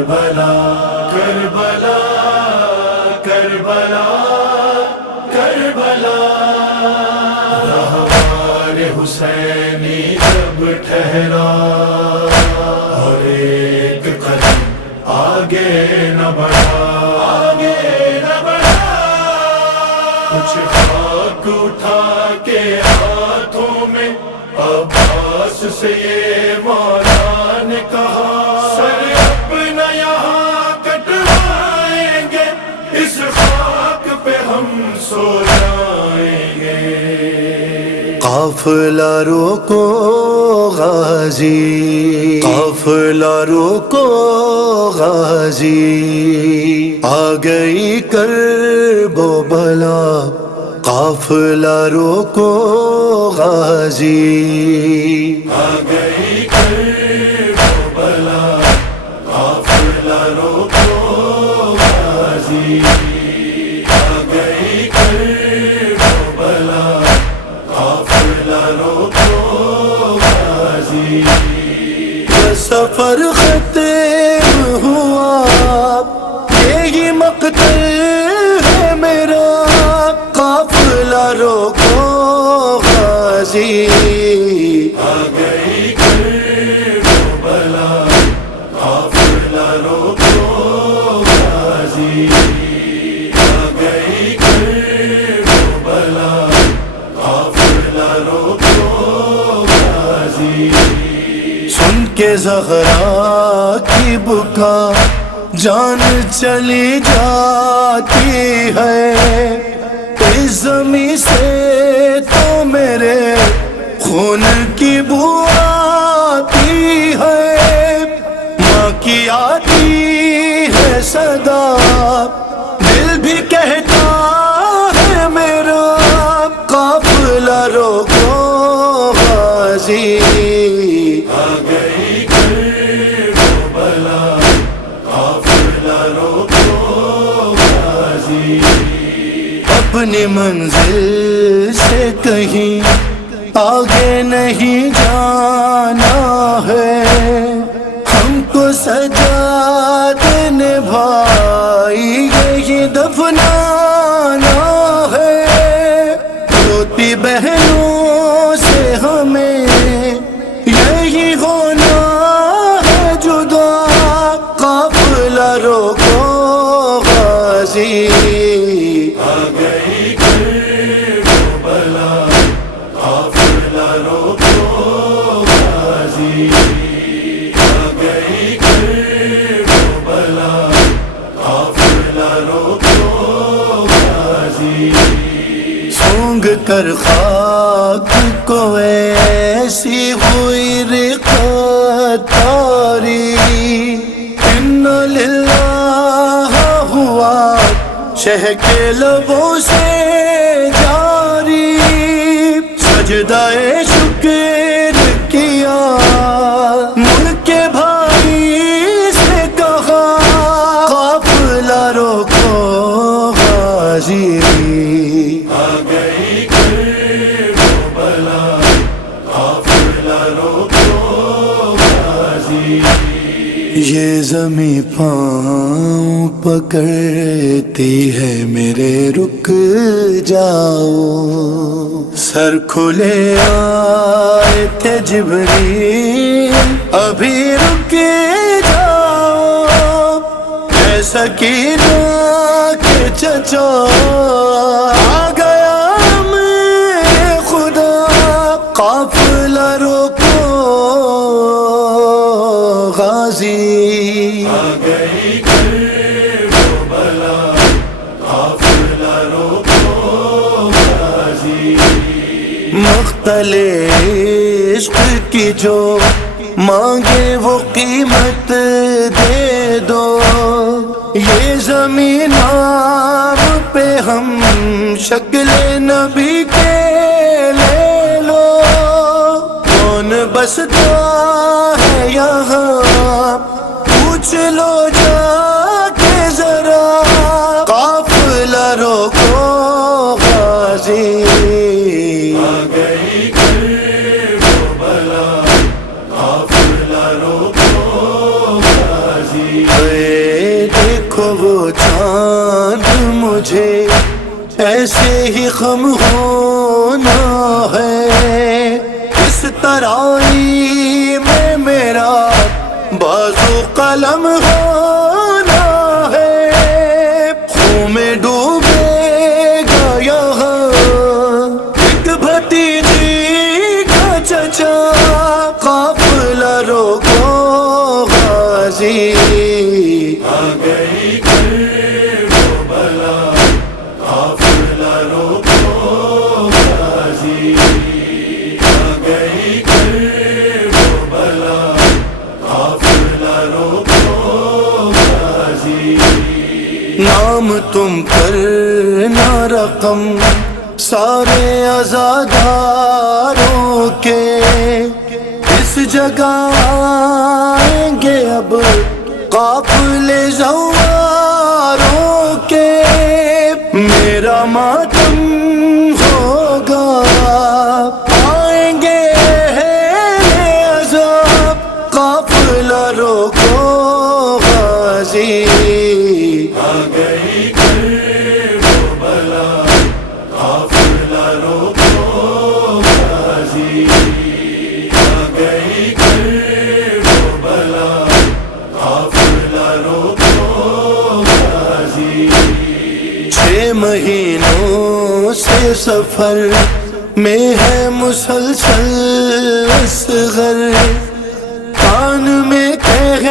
کربلا کربلا کربلا کربلا رہوار حسینی جب ٹھہرا اور ایک قدم آگے نہ بڑھا آگے نہ بڑھا کچھ خاک اٹھا کے ہاتھوں میں عباس سے یہ مولا نے کہا سر اپنا یہاں کٹوائیں گے اس خاک پہ ہم سو جائیں گے قافلہ روکو غازی قافلہ روکو غازی آ گئی کرب و بلا قافلہ روکو غازی آ گئی کرب و بلا قافلہ روکو غازی آ گئی کرب و بلا قافلہ روکو غازی سفر ختم ہوا یہی مقتل ہے میرا قافلہ روکو غازی آ گئی کرب و بلا قافلہ روکو غازی آ گئی کرب و بلا قافلہ روکو غازی سن کے زغرا کی بکا جان چلی جاتی ہے اس زمیں سے تو میرے خون کی بو آتی ہے ماں کی آتی ہے صدا دل بھی کہتا ہے میرا قافلہ روکو غازی آ گئی کرب و بلا قافلہ روکو غازی اپنی منزل سے کہیں آگے نہیں جانا ہے ہم کو سجاد نبھائی یہی دفنانا ہے روتی بہنوں سے ہمیں یہی ہونا ہے جدا قافلہ روکو غازی آ گئی کرب و بلا قافلہ روکو غازی آ گئی کرب و بلا قافلہ روکو غازی سونگ کر خاک کو ایسی ہوئی رقت تاری ان للہ ہوا شہ کے لبوں سے جاری سجدہ شکر کیا ملک کے بھائی سے کہا قافلہ روکو غازی آ گئی کرب و بلا قافلہ روکو غازی یہ زمیں پاؤں پکڑتی ہے میرے رک جاؤ سر کھلے آئے تھے جبریل ابھی رک جاؤ اے سکینہ کے چچا آ گیا میں خدا قافلہ روکو غازی آ گئی کرب و بلا قافلہ روکو غازی مقتل عشق کی جو مانگے وہ قیمت دے دو یہ زمین نام پہ ہم شکل نبی کے لے لو کون بستا ہے یہاں پوچھ لو جا کے ذرا قافلہ روکو غازی آ گئی کرب و بلا قافلہ روکو غازی دیکھو وہ چاند مجھے ایسے ہی غم ہونا ہے، اس ترائی میں میرا بازو قلم ہونا ہے، خون میں ڈوبے گا یہاں ایک بھتیجی کا چچا، قافلہ روکو غازی، آ گئی کربلا قافلہ روکو غازی، آ گئی کربلا قافلہ روکو غازی۔ نام تم پر نہ رقم سارے عزاداروں کے، اس جگہ آئیں گے اب قافلے زواروں کے، میرا ماتم ہوگا آئیں گے عذاب، قافلہ روکو غازی، آ گئی کربلا قافلہ روکو غازی، آ گئی کربلا قافلہ روکو غازی۔ 6 مہینوں سے سفر میں ہے مسلسل اصغر، کان میں کہہ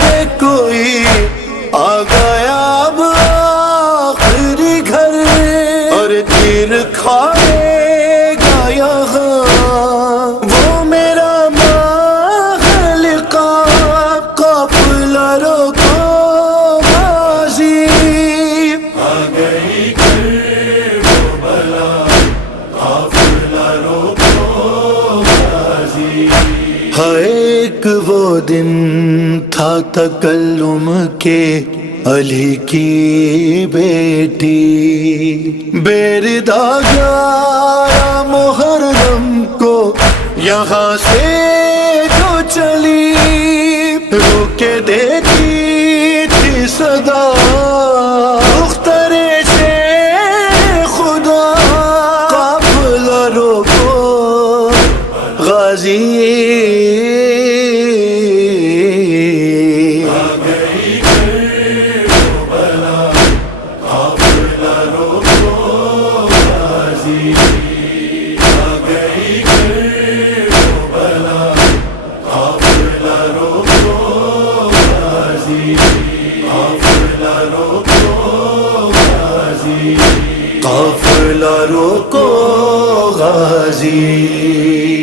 دے کوئی آ گیا اب آخری گھر، اور تیر کھائے گا یہاں وہ میرا مخلقہ، قافلہ روکو غازی، آ گئی کربلا قافلہ روکو غازی۔ ایک وہ دن تھا تکلم کے علی کی بیٹی، بیردا 11 محرم کو یہاں سے جو چلی، روکے دیتی تھی صدا مخترے سے خدا، قافلہ روکو غازی، آ گئی کربلا قافلہ روکو غازی، آ گئی کربلا قافلہ روکو غازی، قافلہ روکو غازی، قافلہ روکو غازی۔